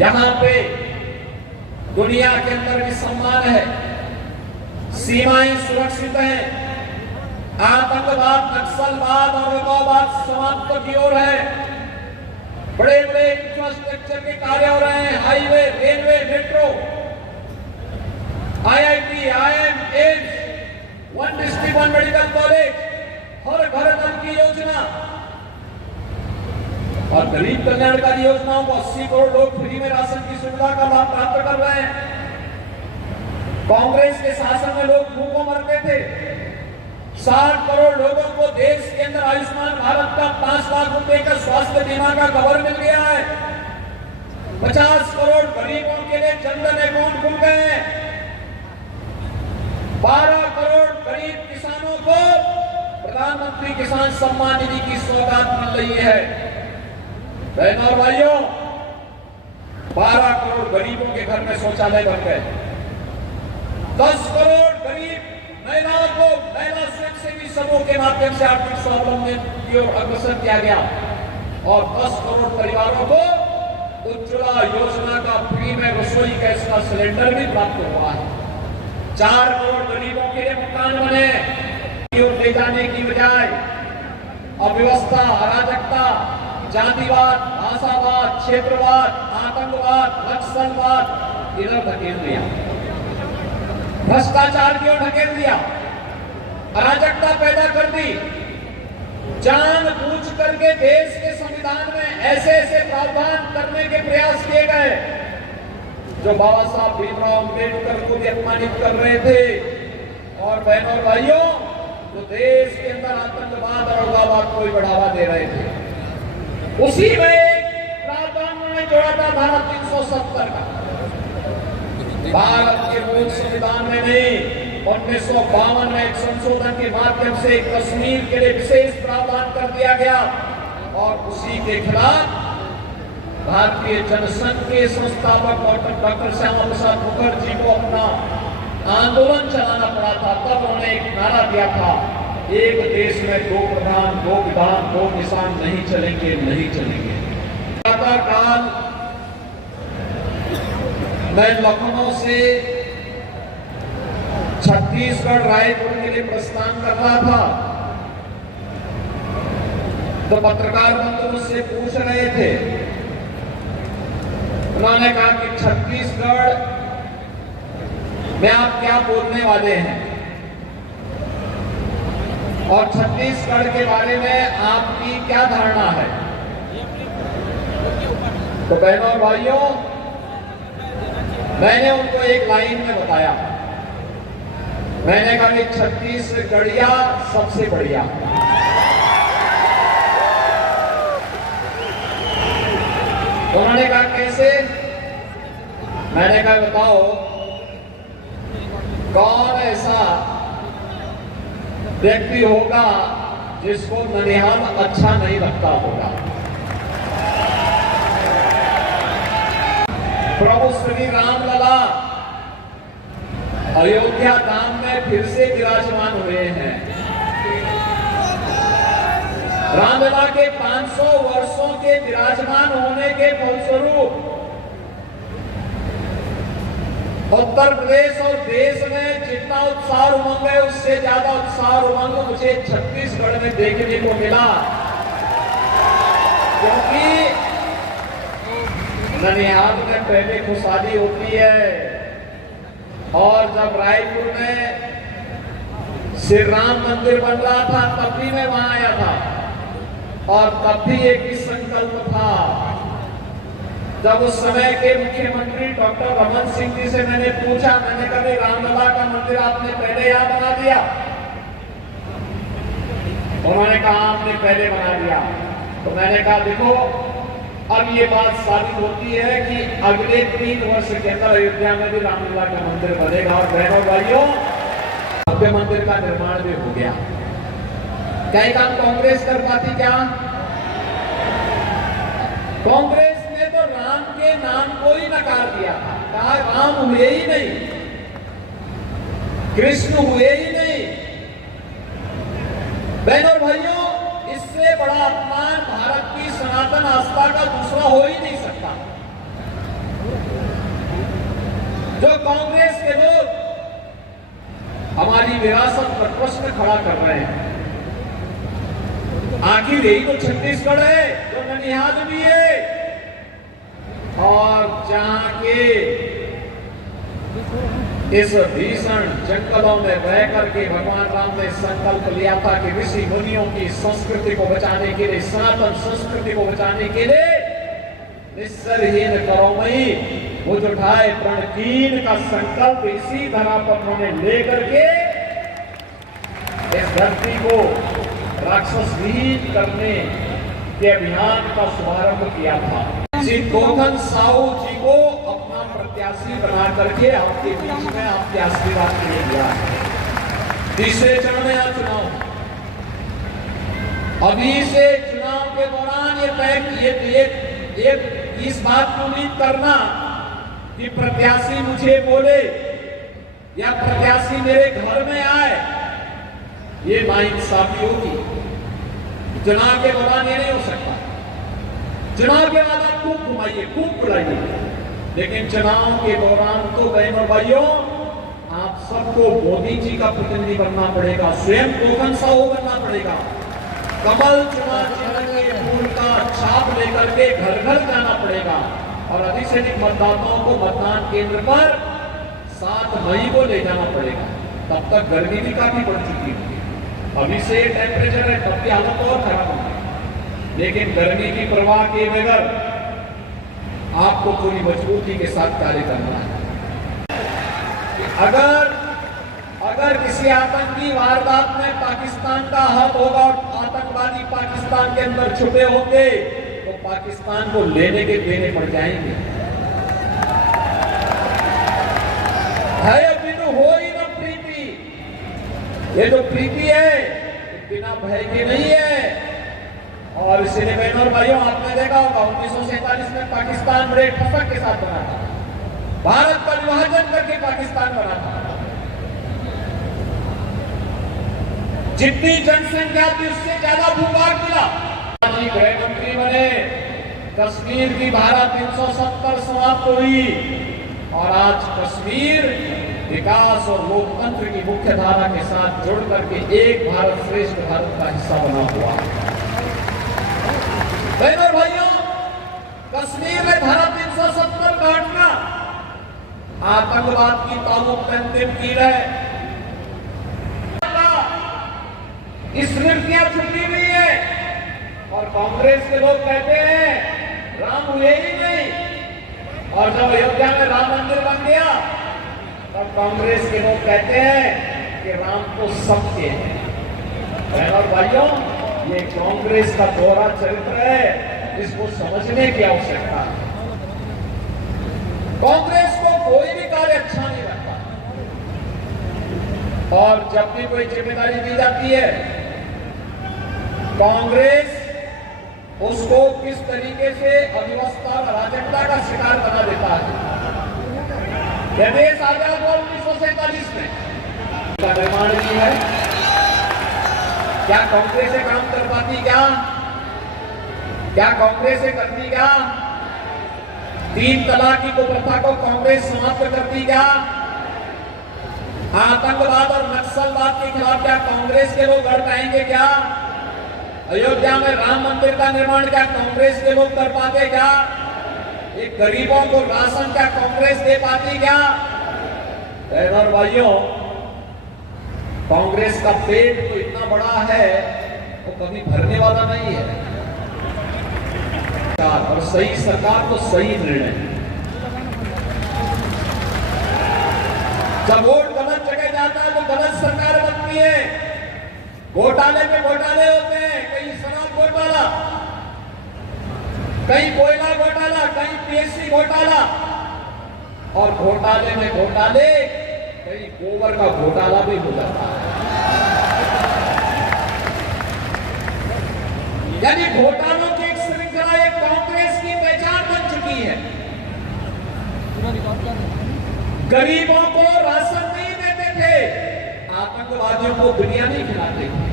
यहाँ पे दुनिया के अंदर भी सम्मान है, सीमाएं सुरक्षित हैं, आतंकवाद, नक्सलवाद और उग्रवाद समाप्त की ओर है। बड़े बड़े इंफ्रास्ट्रक्चर के कार्य हो रहे हैं, highway, railway, metro, IIT, IIM, AIIMS, one district one medical college, हर घर नल की योजना और गरीब कल्याणकारी योजनाओं को 80 करोड़ लोग फ्री में राशन की सुविधा का लाभ प्राप्त कर रहे हैं। कांग्रेस के शासन में लोग भूखों मरते थे। 60 करोड़ लोगों को देश के अंदर आयुष्मान भारत का 5 लाख रुपए का स्वास्थ्य बीमा का कवर मिल गया है। 50 करोड़ गरीबों के लिए जनधन अकाउंट खुल गए हैं। 12 करोड़ गरीब किसानों को प्रधानमंत्री किसान सम्मान निधि की सौगात मिल रही है। बहनों और भाइयों, 12 करोड़ गरीबों के घर में शौचालय बन गए। 10 करोड़ गरीब महिलाओं को महिला स्वयंसेवी समूह के माध्यम से आर्थिक स्वावलंबन की ओर अग्रसर किया गया और 10 करोड़ परिवारों को उज्ज्वला योजना का फ्री में रसोई गैस का सिलेंडर भी प्राप्त हुआ है। 4 करोड़ गरीबों के लिए मकान बने। ले जाने की बजाय अव्यवस्था, अराजकता, जातिवाद, भाषावाद, क्षेत्रवाद, आतंकवाद, नक्सलवाद इधर धकेल दिया, भ्रष्टाचार की ओर धकेल दिया, अराजकता पैदा कर दी। जानबूझ करके देश के संविधान में ऐसे ऐसे प्रावधान करने के प्रयास किए गए जो बाबा साहब भीमराव अम्बेडकर को भी अपमानित कर रहे थे। और बहनों और भाइयों, जो देश के अंदर आतंकवाद और उग्रवाद को भी बढ़ावा दे रहे थे, उसी में एक प्रावधान उन्होंने जोड़ा था धारा 370 का। भारत के मूल संविधान में नहीं, 1952 में एक संशोधन के माध्यम से कश्मीर के लिए विशेष प्रावधान कर दिया गया और उसी के खिलाफ भारतीय जनसंघ के संस्थापक डॉक्टर श्यामा प्रसाद मुखर्जी को अपना आंदोलन चलाना पड़ा था। तब उन्होंने एक नारा दिया था, एक देश में 2 प्रधान, 2 विधान, 2 निशान नहीं चलेंगे, नहीं चलेंगे। काल मैं लखनऊ से छत्तीसगढ़ रायपुर के लिए प्रस्थान कर रहा था तो पत्रकार बंधु मुझसे पूछ रहे थे। उन्होंने कहा कि छत्तीसगढ़ में आप क्या बोलने वाले हैं और छत्तीसगढ़ के बारे में आपकी क्या धारणा है। तो बहनों और भाइयों, मैंने उनको एक लाइन में बताया। मैंने कहा कि छत्तीसगढ़िया सबसे बढ़िया। उन्होंने कहा कैसे? मैंने कहा बताओ कौन ऐसा व्यक्ति होगा जिसको ननिहाल अच्छा नहीं लगता होगा। प्रभु श्री रामलला अयोध्या धाम में फिर से विराजमान हुए हैं। रामलला के 500 वर्षों के विराजमान होने के फलस्वरूप उत्तर प्रदेश और देश में जितना उत्साह उमंग है, उससे ज्यादा उत्साह उमंग मुझे छत्तीसगढ़ में देखने को मिला। क्योंकि ननिहाल में पहले खुशहाली होती है और जब रायपुर में श्री राम मंदिर बन रहा था तब भी मैं वहां आया था और तब भी एक ही संकल्प था। जब उस समय के मुख्यमंत्री डॉक्टर रमन सिंह जी से मैंने पूछा, मैंने कहा रामलला का मंदिर आपने पहले यहाँ बना दिया? उन्होंने कहा आपने पहले बना दिया। तो मैंने कहा देखो, अब ये बात साबित होती है कि अगले 3 वर्ष के अंदर अयोध्या में भी रामलला का मंदिर बनेगा। और बहनों भाइयों, भव्य मंदिर का निर्माण भी हो गया। क्या ये काम कांग्रेस कर पाती? क्या कांग्रेस ने तो राम के नाम को ही नकार दिया था, कहा राम हुए ही नहीं, कृष्ण हुए ही नहीं। बहनों भाइयों, इससे बड़ा अपमान भारत की सनातन आस्था का दूसरा हो ही नहीं सकता। जो कांग्रेस के लोग हमारी विरासत पर प्रश्न खड़ा कर रहे हैं, आखिर यही तो छत्तीसगढ़ है जो ननिहाल भी है और जहां के इस भीषण जंगलों में बह करके भगवान राम ने संकल्प लिया था कि ऋषि मुनियों की संस्कृति को बचाने के लिए, सनातन संस्कृति को बचाने के लिए निस्सरहीन करोमई बुझ उठाए प्रणकीन का संकल्प इसी धरा पर उन्होंने लेकर के इस धरती को राक्षसहीन करने के अभियान का शुभारंभ किया था। श्री गोखन साहू जी को अपना प्रत्याशी बना करके आपके बीच में आपके आशीर्वाद के लिए दिया। तीसरे चरण में यह चुनाव, अभी से चुनाव के दौरान ये तय इस बात को उम्मीद करना कि प्रत्याशी मुझे बोले या प्रत्याशी मेरे घर में आए, ये नाइंसाफी होगी। चुनाव के दौरान ये नहीं हो सकता। चुनाव के बाद आप खूब घुमाइए, खूब बुलाइए, लेकिन चुनाव के दौरान तो बहनों भाइयों आप सबको मोदी जी का प्रतिनिधि बनना पड़ेगा, स्वयं गोखन साहू बनना पड़ेगा। कमल चुनाव चिन्ह के फूल का छाप लेकर के घर घर जाना पड़ेगा और अधिक से अधिक मतदाताओं को मतदान केंद्र पर 7 मई को ले जाना पड़ेगा। तब तक गर्मी भी काफी बढ़ चुकी है, अभी से टेम्परेचर है, तब की हालत और खराब होगी। लेकिन गर्मी की परवाह किए बगैर आपको पूरी मजबूती के साथ कार्य करना है। अगर किसी आतंकी वारदात में पाकिस्तान का हाथ होगा और आतंकवादी पाकिस्तान के अंदर छुपे होंगे तो पाकिस्तान को लेने के देने पड़ जाएंगे। भय बिनु हो ही ना प्रीति, ये जो प्रीति है बिना भय के नहीं है। और इसलिए बहनों और भाइयों आपने देखा होगा 1947 में पाकिस्तान बड़े ठसक के साथ बना था, भारत का विभाजन करके पाकिस्तान बना था। जितनी जनसंख्या थी उससे ज्यादा भूभाग मिला। गृह मंत्री बने, कश्मीर की धारा 370 समाप्त हुई और आज कश्मीर विकास और लोकतंत्र की मुख्य धारा के साथ जुड़ करके एक भारत श्रेष्ठ भारत का हिस्सा बना हुआ। बहनों और भाइयों, कश्मीर में धारा 370 का हटना आतंकवाद की ताबूत में अंतिम कील है। स्मृतियां छुपी हुई है और कांग्रेस के लोग कहते हैं राम हुए ही नहीं, और जब अयोध्या में राम मंदिर बन गया तब कांग्रेस के लोग कहते हैं कि राम तो सबके हैं। बहनों और भाइयों, ये कांग्रेस का दोहरा चरित्र है, इसको समझने की आवश्यकता है। कांग्रेस को कोई भी कार्य अच्छा नहीं लगता और जब भी कोई जिम्मेदारी दी जाती है कांग्रेस उसको किस तरीके से अव्यवस्था अराजकता का शिकार बना देता है। यह देश आजाद हुआ 1947 में, का निर्माण नहीं है। क्या कांग्रेस से काम कर पाती? क्या कांग्रेस से करती? क्या 3 तलाक की कुप्रथा को कांग्रेस समाप्त करती? क्या आतंकवाद और नक्सलवाद के खिलाफ क्या कांग्रेस के लोग लड़ पाएंगे? क्या अयोध्या में राम मंदिर का निर्माण क्या कांग्रेस के लोग कर पाते? क्या एक गरीबों को राशन क्या कांग्रेस दे पाती? क्या बहनों और भाइयों, कांग्रेस का पेट तो इतना बड़ा है वो कभी भरने वाला नहीं है। और सही सरकार तो सही निर्णय, जब वोट गलत जगह जाता है तो गलत सरकार बनती है। घोटाले पे घोटाले होते हैं, कहीं शराब घोटाला, कहीं कोयला घोटाला, कहीं पीएससी घोटाला, और घोटाले में घोटाले कहीं गोबर का घोटाला भी हो जाता है। यानी घोटालों की एक श्रृंखला एक कांग्रेस की पहचान बन चुकी है। गरीबों को राशन नहीं देते थे, आतंकवादियों को बिरयानी खिलाते थे।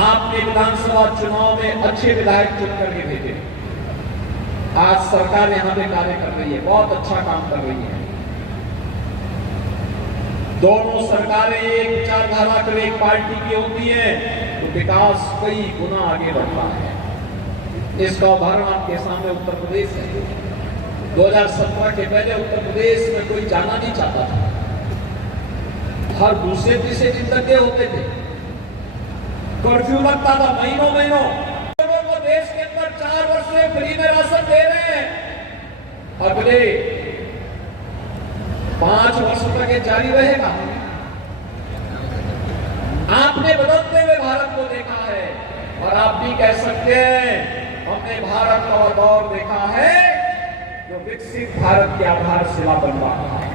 आपने विधानसभा चुनाव में अच्छे विधायक चुन करके भेजे, आज सरकार यहाँ पे कार्य कर रही है, बहुत अच्छा काम कर रही है। दोनों सरकारें एक विचारधारा कर एक पार्टी की होती है तो विकास कई गुना आगे बढ़ता है। इसका उदाहरण आपके सामने उत्तर प्रदेश है। 2017 के पहले उत्तर प्रदेश में कोई जाना नहीं चाहता था, हर दूसरे तीसरे दिन दंगे होते थे, कर्फ्यू लगता था महीनों महीनों। लोगों को देश के अंदर 4 वर्ष से फ्री में राशन दे रहे हैं, अगले 5 वर्ष तक ये जारी रहेगा। आपने बदलते हुए भारत को देखा है और आप भी कह सकते हैं हमने भारत का दौर देखा है जो विकसित भारत की आधारशिला बन रहा है।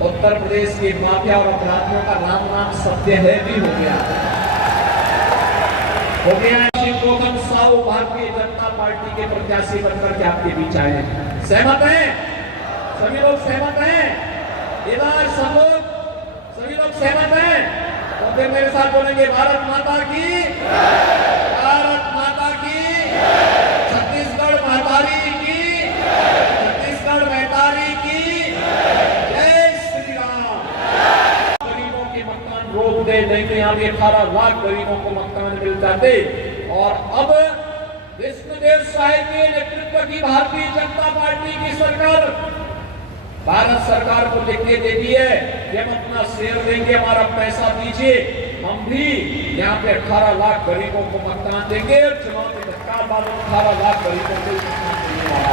उत्तर प्रदेश की माफिया और अपराधियों का राम नाम सत्य है भी हो गया शिवगोधन साहू भारतीय जनता पार्टी के प्रत्याशी बनकर के आपके बीच आए। सहमत हैं? सभी लोग सहमत हैं? इधर सब लोग सभी लोग सहमत हैं? तो फिर मेरे साथ बोलेंगे भारत माता की, भारत माता की, छत्तीसगढ़ महतारी की, छत्तीसगढ़ महतारी की, जय श्री राम। गरीबों के मकान रोक दे, नहीं तो यहाँ भी 18 लाख गरीबों को मकान मिल जाते। और अब विष्णुदेव साय के नेतृत्व की भारतीय जनता पार्टी की सरकार भारत सरकार को लिख के दे दी है कि हम अपना शेयर देंगे, हमारा पैसा दीजिए, हम भी यहाँ पे 18 लाख गरीबों को मकान देंगे। और चुनाव के तत्काल बाद 18 लाख गरीबों को मकान देने वाला